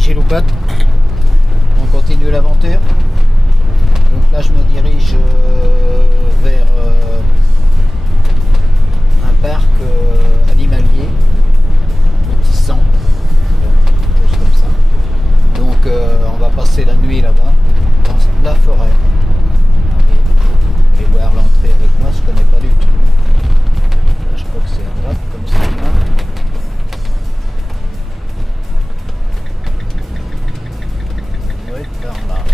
Giloupotes, on continue l'aventure. Donc là je me dirige vers un parc animalier, Petit-Sang, quelque chose comme ça. Donc on va passer la nuit là-bas, dans la forêt. Et voir l'entrée avec moi, je connais pas du tout. Là, je crois que c'est à droite comme ça. Là. Oui, par là.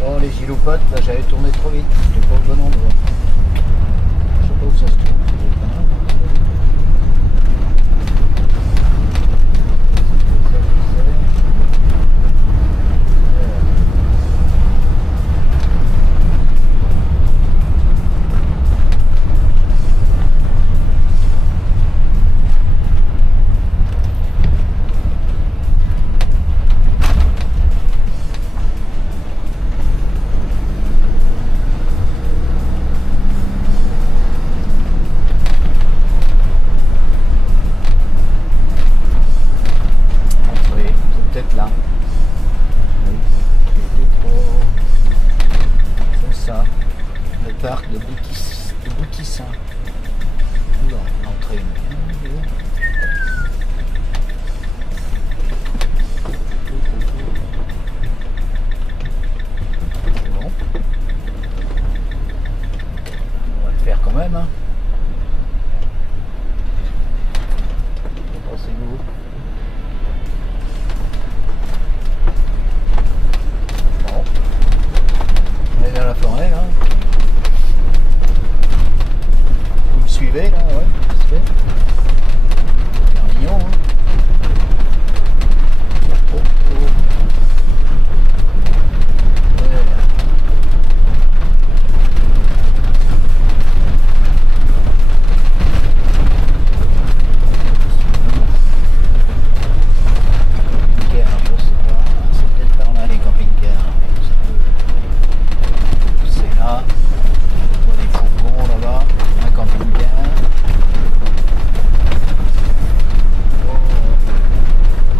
Bon, les Giloupotes, là j'avais tourné trop vite, j'étais pas au bon endroit. Je sais pas où ça se trouve. Là. Oui, c'est ça, le parc de Boutissin. Oula, l'entrée. Bon. On va le faire quand même. Hein. Pensez-vous? Dans la forêt là. Vous me suivez là, ouais, ça se fait. C'est mignon, hein. Oh, oh. Ouais. C'est peut-être par là les camping-cars. Là, on voit des fourgons là-bas, un camping-car. Oh,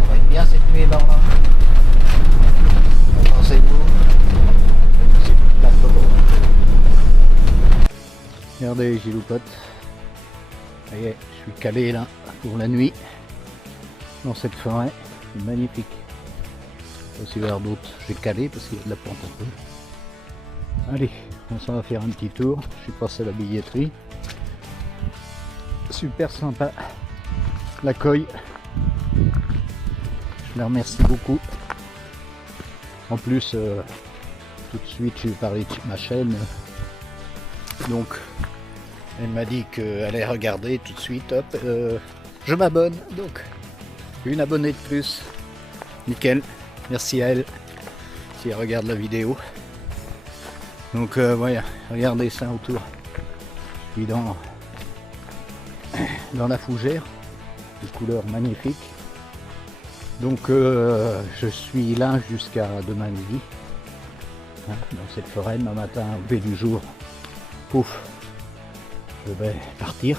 on va être bien cette nuit par là. Qu'en pensez-vous? C'est pas trop beau. Regardez les Giloupotes. Ça y est, je suis calé là pour la nuit dans cette forêt. C'est magnifique. Je vais aussi vers d'autres. J'ai calé parce qu'il y a de la pente un peu. Allez, on s'en va faire un petit tour. Je suis passé à la billetterie. Super sympa. L'accueil. Je les remercie beaucoup. En plus, tout de suite, je lui ai parlé de ma chaîne. Donc, elle m'a dit qu'elle allait regarder tout de suite. Hop, je m'abonne. Donc, une abonnée de plus. Nickel. Merci à elle si elle regarde la vidéo. Donc voilà, regardez ça autour. Je suis dans la fougère, des couleurs magnifiques. Donc je suis là jusqu'à demain midi, hein, dans cette forêt. Demain matin, au lever du jour, pouf, je vais partir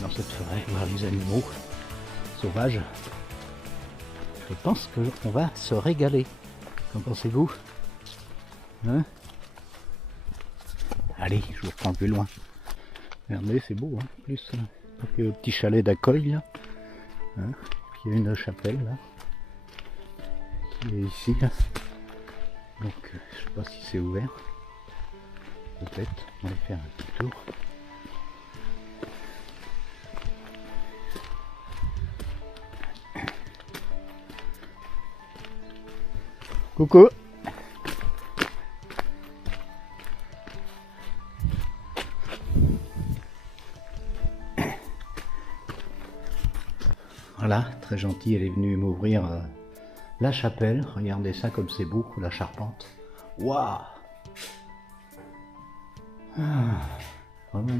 dans cette forêt, voir les animaux sauvages. Je pense qu'on va se régaler. Qu'en pensez-vous, hein? Allez, je vous reprends plus loin. Regardez, c'est beau, hein, plus. Il y a le petit chalet d'accueil, là. Hein, puis il y a une chapelle, là. Qui est ici, là. Donc, je sais pas si c'est ouvert. Peut-être. On va aller faire un petit tour. Coucou! Voilà, très gentil, elle est venue m'ouvrir la chapelle. Regardez ça comme c'est beau, la charpente. Waouh! Ah, vraiment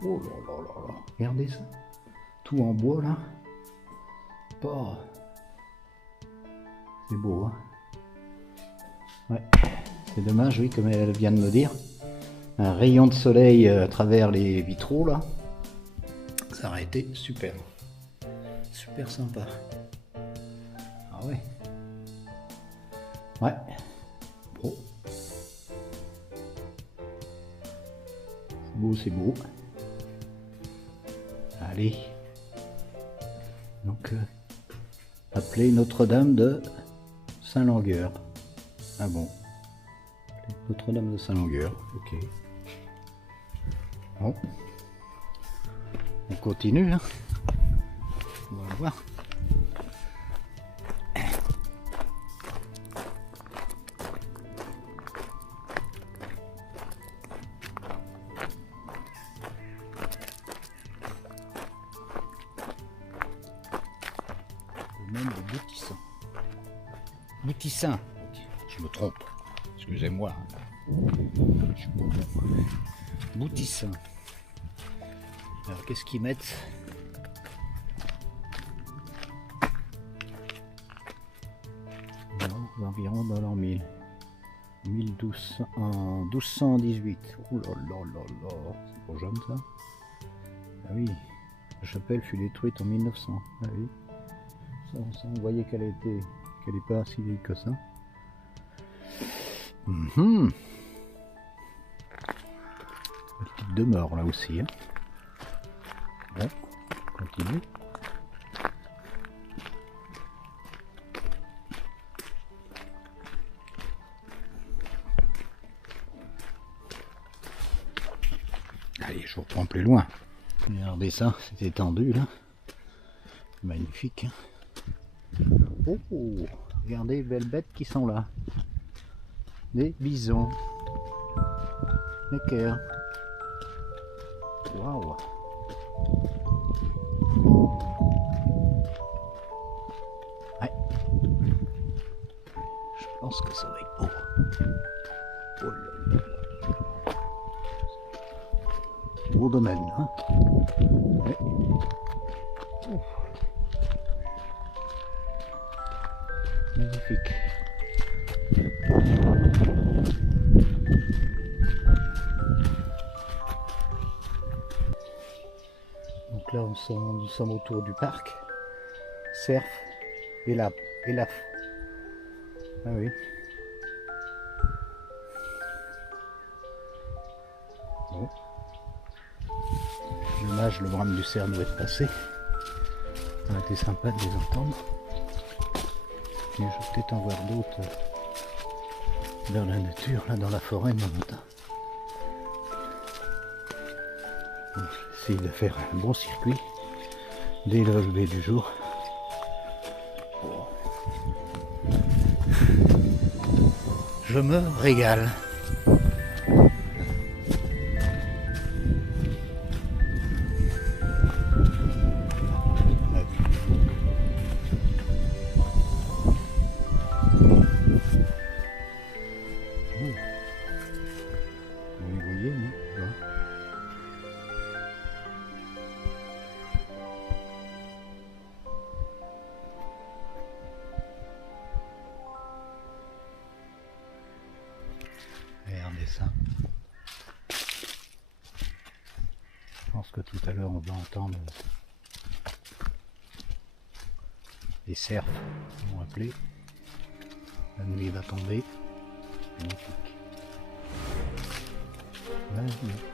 beau. Oh là là là là. Regardez ça. Tout en bois là. Oh. C'est beau, hein? Ouais, c'est dommage, oui, comme elle vient de me dire. Un rayon de soleil à travers les vitraux, là. Ça aurait été super. Super sympa. Ah ouais. Ouais. Bon. C'est beau, c'est beau. Allez. Donc, appelé Notre-Dame de Saint-Langueur. Ah bon. Notre-Dame de Saint-Langueur. Ok. Bon. On continue, hein. On va voir. Même de Boutissin. Boutissin. Je me trompe. Excusez-moi. Je suis pas bon. Boutissin. Alors qu'est-ce qu'ils mettent? Environ dans l'an 1000. 1218. Ouh là là là là. C'est pour jeune ça. Ah oui. La chapelle fut détruite en 1900. Ah oui. Ça, on voyait qu'elle n'est pas si vieille que ça. Une petite demeure là aussi. Hein. Bon, on continue. Allez, je reprends plus loin. Regardez ça, c'est étendu là. Magnifique. Hein. Oh, regardez les belles bêtes qui sont là. Des bisons. Des cœurs. Waouh. Ouais. Je pense que ça va être beau. Oh là là là. Beau domaine, hein. Ouais. Oh. Magnifique. Donc là, nous sommes autour du parc. Cerf et la. Ah oui. Bon. Dommage, le brame du cerf doit être passé. Ça aurait été sympa de les entendre. Mais je vais peut-être en voir d'autres dans la nature, là dans la forêt de matin. Je vais essayer de faire un bon circuit dès le lever du jour. Je me régale. Vous voyez, non? Regardez ça. Je pense que tout à l'heure on va entendre les cerfs vont appeler. La nuit va tomber. Magnifique. Magnifique.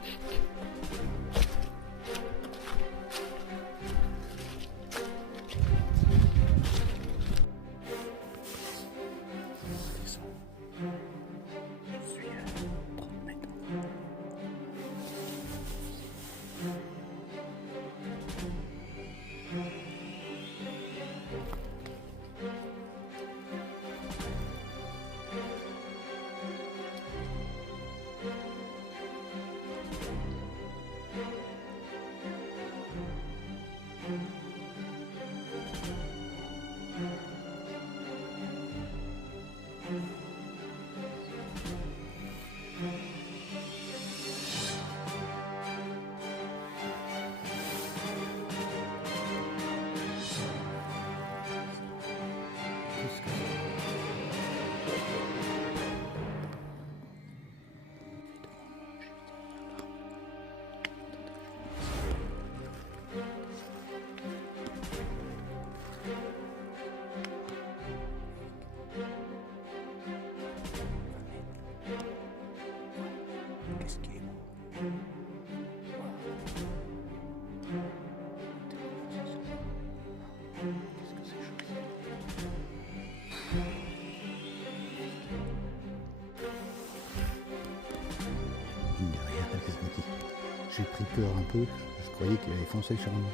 j'ai pris peur un peu. Je croyais qu'il allait foncer sur moi.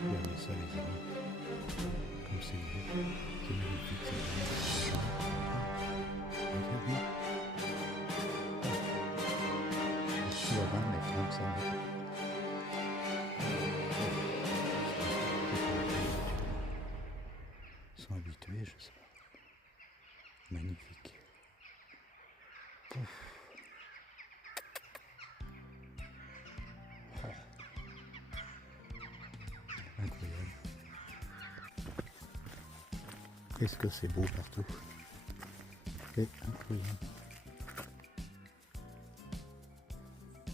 Regardez ça les amis. Comme c'est beau. C'est magnifique. C'est regardez. Je suis à 20 mètres, 25 mètres. Ils sont habitués, je sais pas. Magnifique. Pouf. Oh. Incroyable. Qu'est-ce que c'est beau partout. C'est incroyable.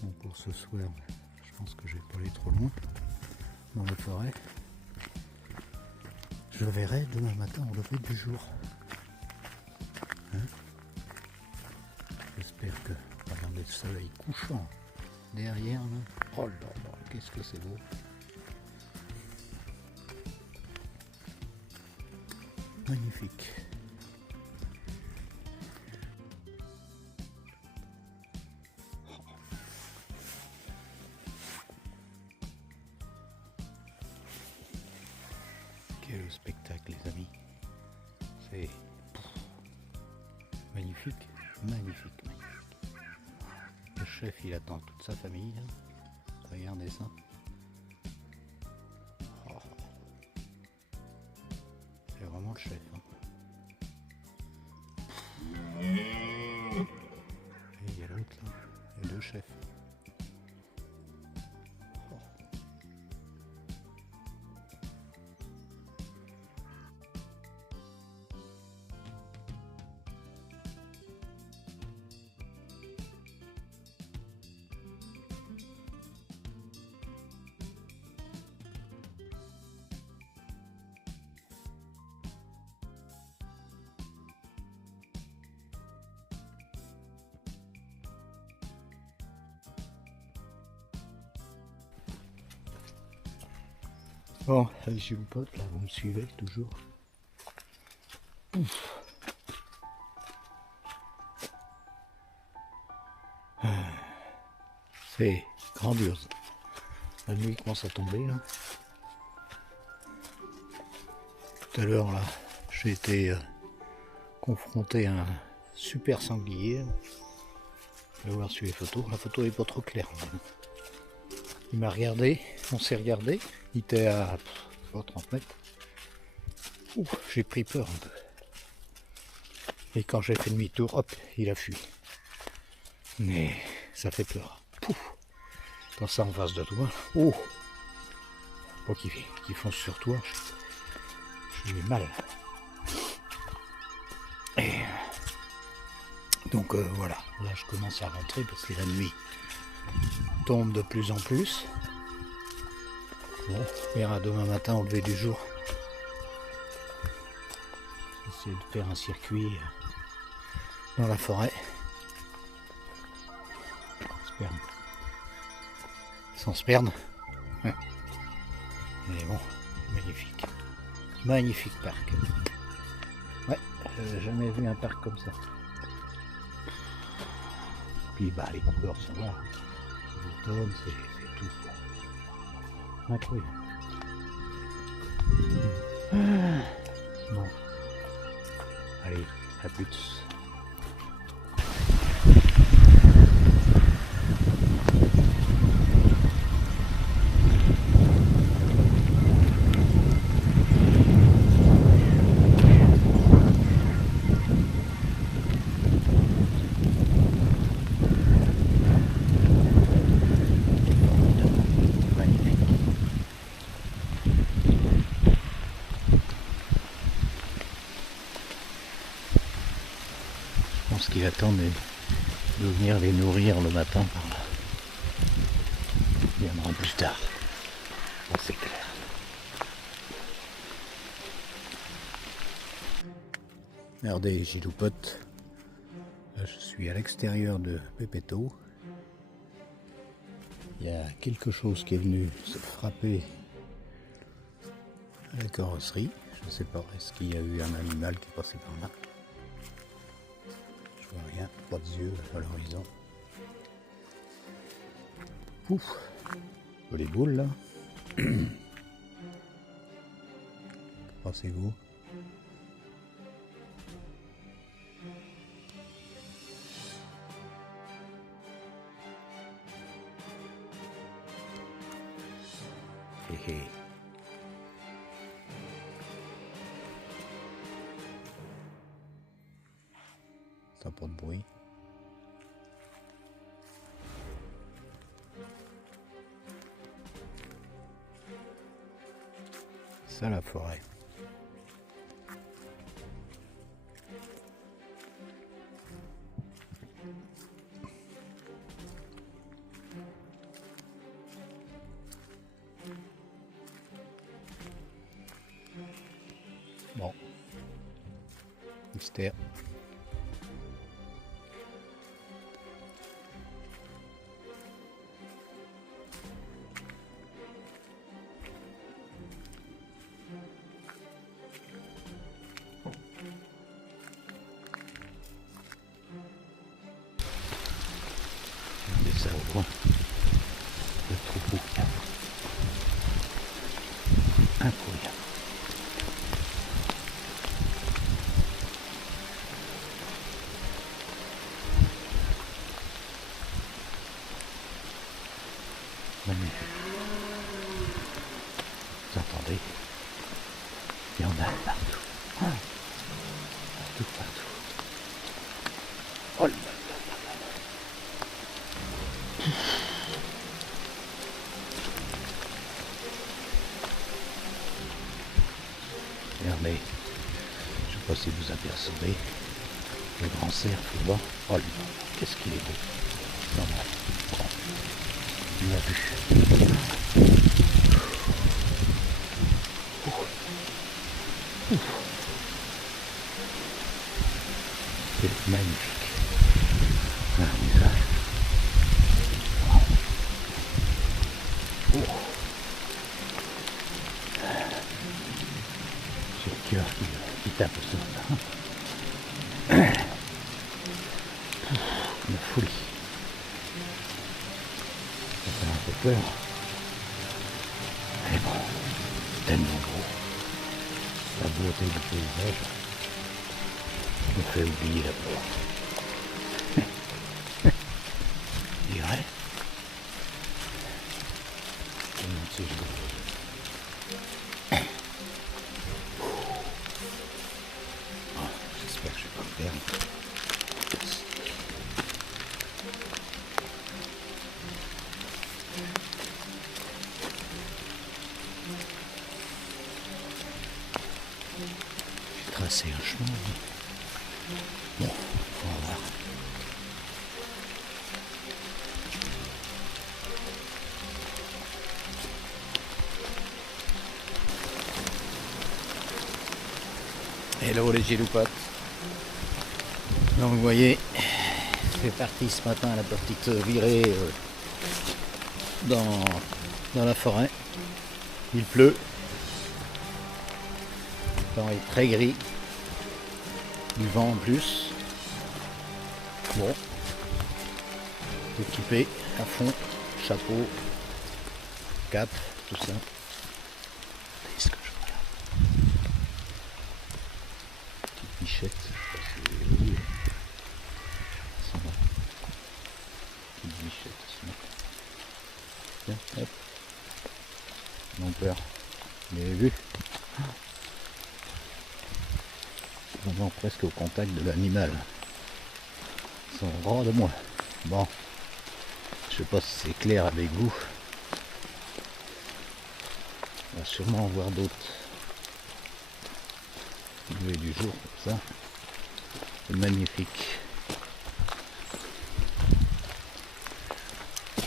Bon, pour ce soir, je pense que je vais pas aller trop loin dans la forêt. Je verrai demain matin au lever du jour. Hein? J'espère que, regardez le soleil couchant derrière là. Oh là là, qu'est-ce que c'est beau. Magnifique. Quel spectacle les amis. C'est magnifique, magnifique, magnifique. Le chef il attend toute sa famille là. Regardez ça. Oh. C'est vraiment le chef. Hein. Et il y a l'autre là. Il y a deux chefs. Bon, allez chez vous potes, là, vous me suivez toujours. Ouf. C'est grandiose. La nuit commence à tomber là. Tout à l'heure là, j'ai été confronté à un super sanglier. Je vais voir sur les photos. La photo n'est pas trop claire. Il m'a regardé, on s'est regardé. Il était à 30 mètres. Ouh, j'ai pris peur un peu. Et quand j'ai fait demi-tour, hop, il a fui. Mais ça fait peur. Pouf. Quand ça en face de toi, oh, pas qu'il fonce sur toi, j'ai mal. Et donc voilà, là je commence à rentrer parce que la nuit tombe de plus en plus. Bon, on verra demain matin au lever du jour. J'essaie de faire un circuit dans la forêt. J'espère sans se perdre. Mais bon, magnifique. Magnifique parc. Ouais, j'ai jamais vu un parc comme ça. Puis bah les couleurs sont là. C'est l'automne, c'est tout. Incroyable. Bon. Allez, à plus. Ce qu'il attend de venir les nourrir le matin par là. Il viendra plus tard. Bon, c'est clair. Regardez, Giloupote. Là, je suis à l'extérieur de Pépéto. Il y a quelque chose qui est venu se frapper à la carrosserie. Je sais pas, est-ce qu'il y a eu un animal qui est passé par là? Je vois rien, pas de yeux à l'horizon. Pouf, les boules là. Pensez-vous? Hé hé. Ça n'a pas de bruit. Ça la forêt. Bon. Mystère. Regardez ça au loin. Le troupeau. Incroyable. Magnifique. Vous entendez? Il y en a partout. Partout, partout. Oh là là là là là. Regardez, je sais pas si vous apercevez le grand cerf là. Oh là là, qu'est-ce qu'il est beau. Non, non. Bon. Il l'a vu. C'est magnifique. Regardez ça. Oh. J'ai le cœur qui tape au sol. Une folie. Ça fait un peu peur. Mais bon, tellement beau. La beauté du paysage me fait oublier la peur. Je dirais. Je me demande si je dois. Oh, j'espère que je ne vais pas me perdre. J'ai tracé un chemin. Bon, on va voir. Hello les giloupotes. Donc vous voyez, c'est parti ce matin la petite virée dans la forêt. Il pleut. Le temps est très gris. Du vent en plus. Bon. Équipé à fond. Chapeau. Cap. Tout ça. Regardez ce que je vois là. Petite bichette. Je sais pas si vous voyez où. Ça va. Petite bichette. Tiens, hop. Ils ont peur. Vous l'avez vu? Vraiment presque au contact de l'animal. Ils sont rares de moi. Bon, je sais pas si c'est clair avec vous. On va sûrement en voir d'autres. Lever du jour comme ça. C'est magnifique.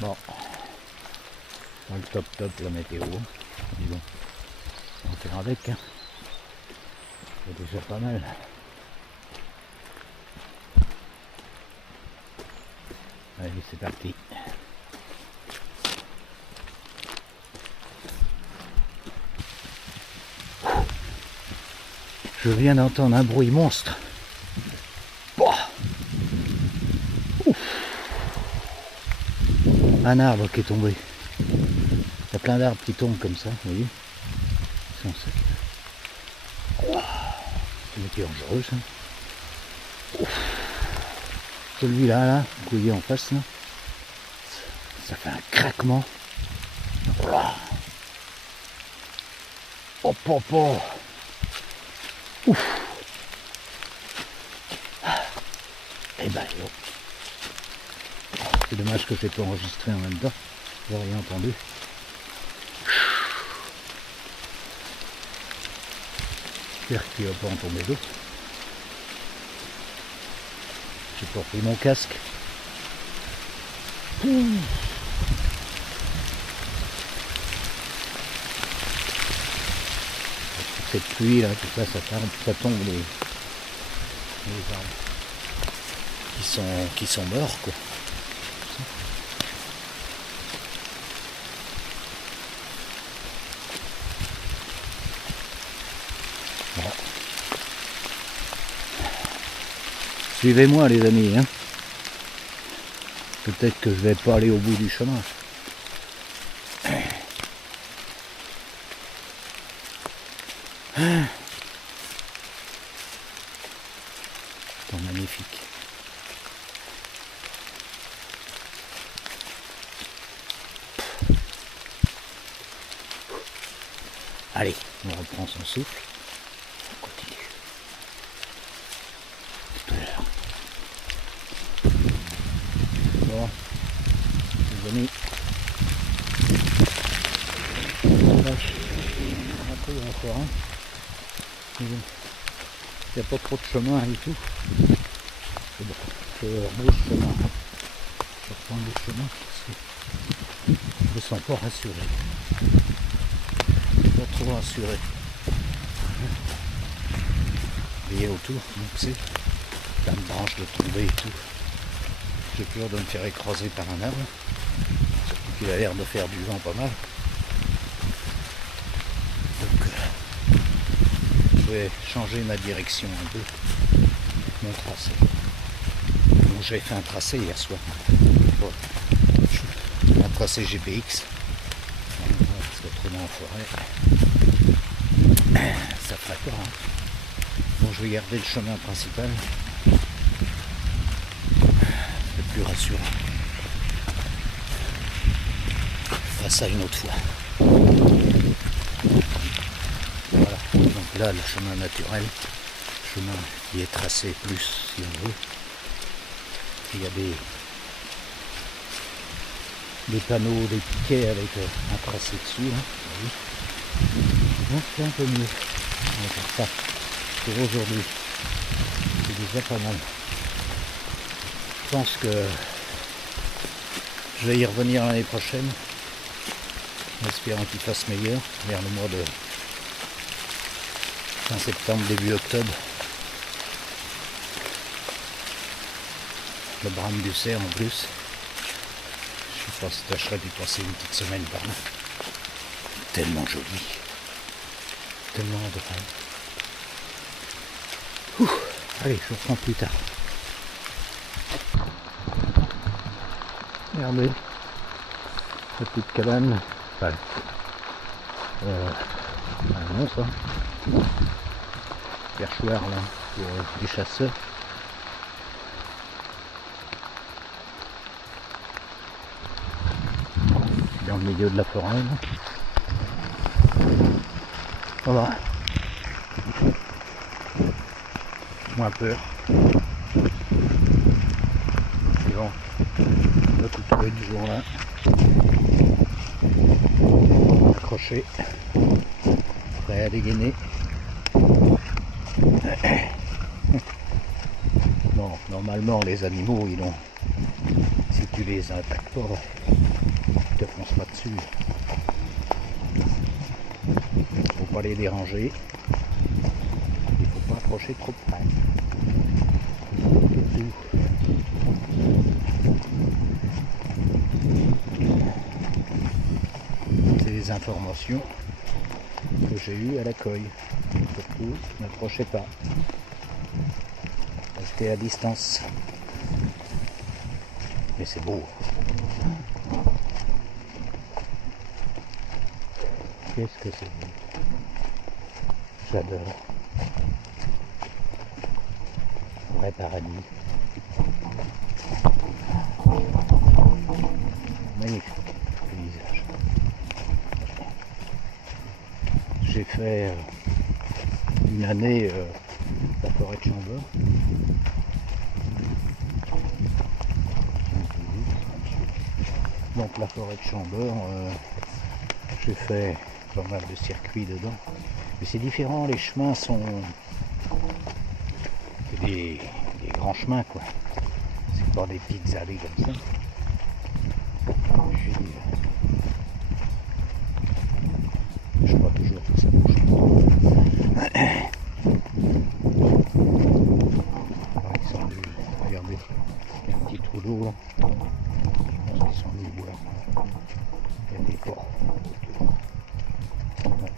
Bon, dans le top la météo. Disons, on va faire avec. Hein. C'est déjà pas mal. Allez, c'est parti. Je viens d'entendre un bruit monstre. Ouah. Ouf. Un arbre qui est tombé. Il y a plein d'arbres qui tombent comme ça, vous voyez. Ils sont secs. Ouah. C'est dangereux ça. Ouf. Celui-là, là, vous voyez en face, là, ça fait un craquement. Ouah. Oh, oh, oh. Ouf. Et ben, oh. C'est dommage que je n'ai pas enregistré en même temps. Vous n'avez rien entendu. J'espère qu'il ne va pas en tomber d'autres. J'ai pas pris mon casque. Cette pluie là, tout ça, ça tombe les arbres qui sont morts quoi. Bon. Suivez-moi les amis, hein. Peut-être que je vais pas aller au bout du chemin. C'est magnifique. Allez, on reprend son souffle. On continue. Tout à l'heure. Bon, les amis. Après, il y a encore un. Il n'y a pas trop de chemin et tout. C'est bon, je rebrousse le chemin. Je vais reprendre le chemin parce que je me sens pas rassuré. Pas trop rassuré. Il y a autour, donc c'est plein de branches de tomber et tout. J'ai peur de me faire écraser par un arbre. Surtout qu'il a l'air de faire du vent pas mal. Donc je vais changer ma direction un peu. Mon tracé. Donc j'ai fait un tracé hier soir. Un tracé GPX. Parce qu'autrement en forêt, ça ferait peur. Hein. Bon, je vais garder le chemin principal. C'est plus rassurant. On fera ça une autre fois. Voilà. Donc là, le chemin naturel, le chemin qui est tracé plus, si on veut. Il y a des panneaux, des piquets avec un tracé dessus. Hein. Donc c'est un peu mieux. On va faire ça pour aujourd'hui. C'est déjà pas mal. Je pense que je vais y revenir l'année prochaine. En espérant qu'il fasse meilleur vers le mois de fin septembre, début octobre. Le brame du cerf en plus. Je pense que je tâcherai d'y passer une petite semaine par là. Tellement joli. Tellement adorable. Allez, je reprends plus tard. Regardez. La petite cabane. Enfin, non ça. Perchoir là, pour des chasseurs. Dans le milieu de la forêt. Là. Voilà. Moins peur. C'est bon. Le coup de fouet du jour là. Accroché. Prêt à dégainer. Bon, normalement les animaux ils ont. Si tu les attaques pas, ils te foncent pas dessus. Faut pas les déranger. Il faut pas approcher trop près. C'est tout. C'est les informations que j'ai eues à l'accueil. surtout, n'approchez pas. Restez à distance. Mais c'est beau. Qu'est-ce que c'est beau. J'adore. Vrai paradis. Magnifique paysage. J'ai fait une année la forêt de Chambord. Donc la forêt de Chambord, j'ai fait pas mal de circuits dedans. Mais c'est différent, les chemins sont des grands chemins quoi. C'est pas des petites allées comme ça. Je crois toujours que ça bouge. Regardez, il y a un petit trou d'eau là. Je pense qu'ils sont venus boire. Il y a des porcs autour. Ouais.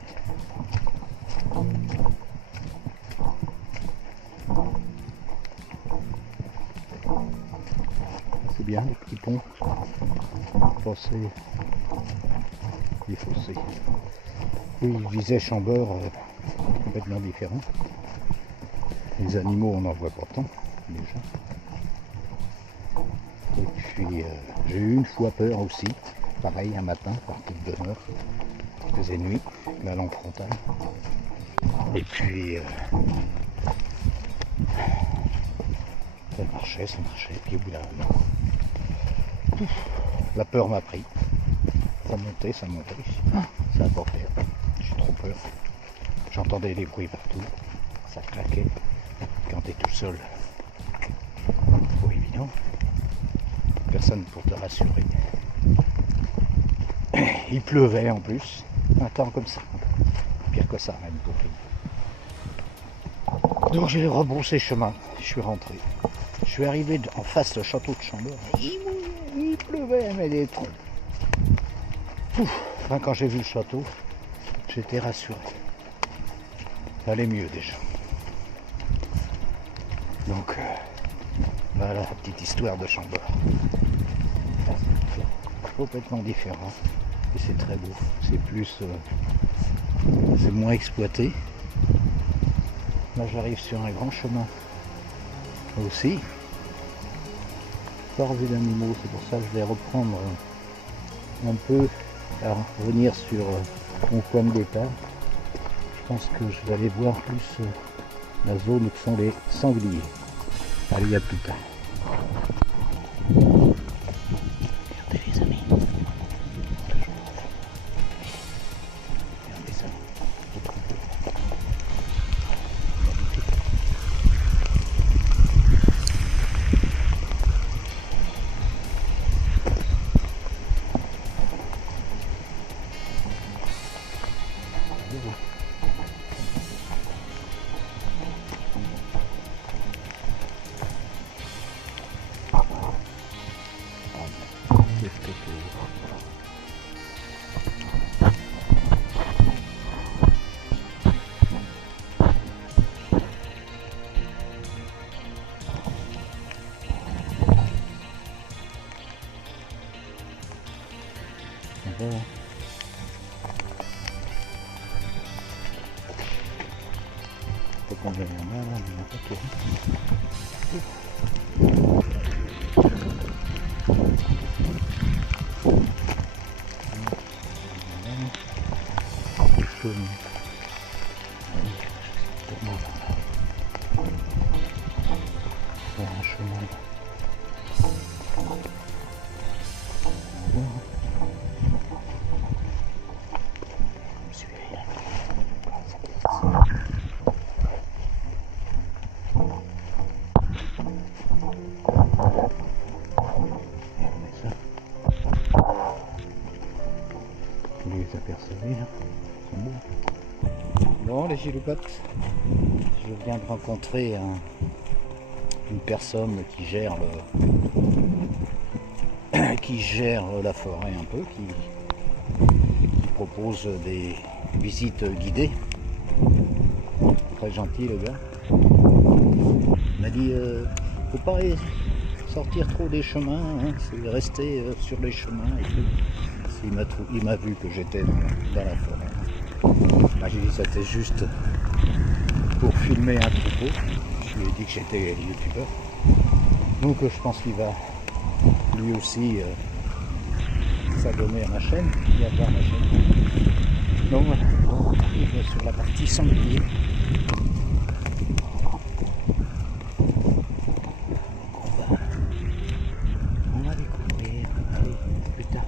C'est bien les petits ponts. Fossés. Les fossés. Oui, je disais Chambord, complètement différent. Les animaux, on en voit pas tant, déjà. Et puis, j'ai eu une fois peur aussi. Pareil, un matin, parti de 2 heures. Il faisait nuit, la lampe frontale. Et puis, ça marchait. Puis au bout d'un moment, la peur m'a pris. Ça montait. Ça a pas fait. J'ai trop peur. J'entendais des bruits partout. Ça claquait. Quand tu es tout seul, c'est pas évident. Personne pour te rassurer. Il pleuvait en plus. Un temps comme ça. Pire que ça même pour lui. Donc j'ai rebroussé chemin. Je suis rentré. Je suis arrivé en face du château de Chambord. Il pleuvait, mais des troncs. Enfin, quand j'ai vu le château, j'étais rassuré. Ça allait mieux déjà. Donc voilà la petite histoire de Chambord. Complètement différent. Et c'est très beau. C'est plus. C'est moins exploité. Là j'arrive sur un grand chemin aussi. Pas revu d'animaux, c'est pour ça que je vais reprendre un peu à revenir sur mon point de départ. Je pense que je vais aller voir plus la zone où sont les sangliers. Allez, à plus tard. Regardez les amis. Regardez ça. Voilà. Faut qu'on vienne en main, là, on a pas tout. Faire un chemin. Vous les apercevez là, ils sont beaux. Bon les giloupotes, je viens de rencontrer une personne qui gère la forêt un peu, qui propose des visites guidées. très gentil le gars. Il m'a dit faut pas sortir trop des chemins, hein, c'est rester sur les chemins et tout. Il m'a vu que j'étais dans la forêt. J'ai dit c'était juste pour filmer un troupeau. Je lui ai dit que j'étais youtubeur. Donc je pense qu'il va lui aussi s'abonner à ma chaîne et avoir ma chaîne. Donc voilà, on arrive sur la partie sanglier. On va découvrir, allez, plus tard.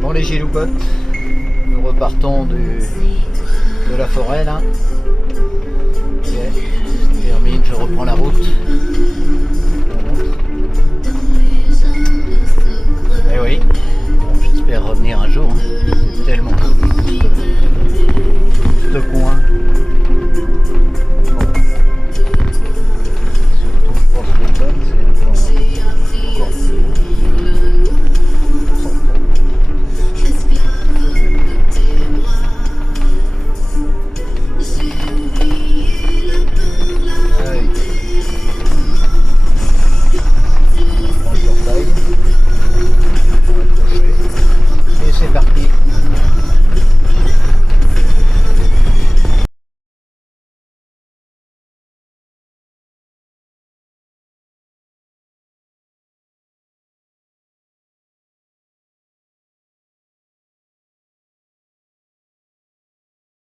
Bon les giloupotes, nous repartons de la forêt là. Ok, je termine, je reprends la route.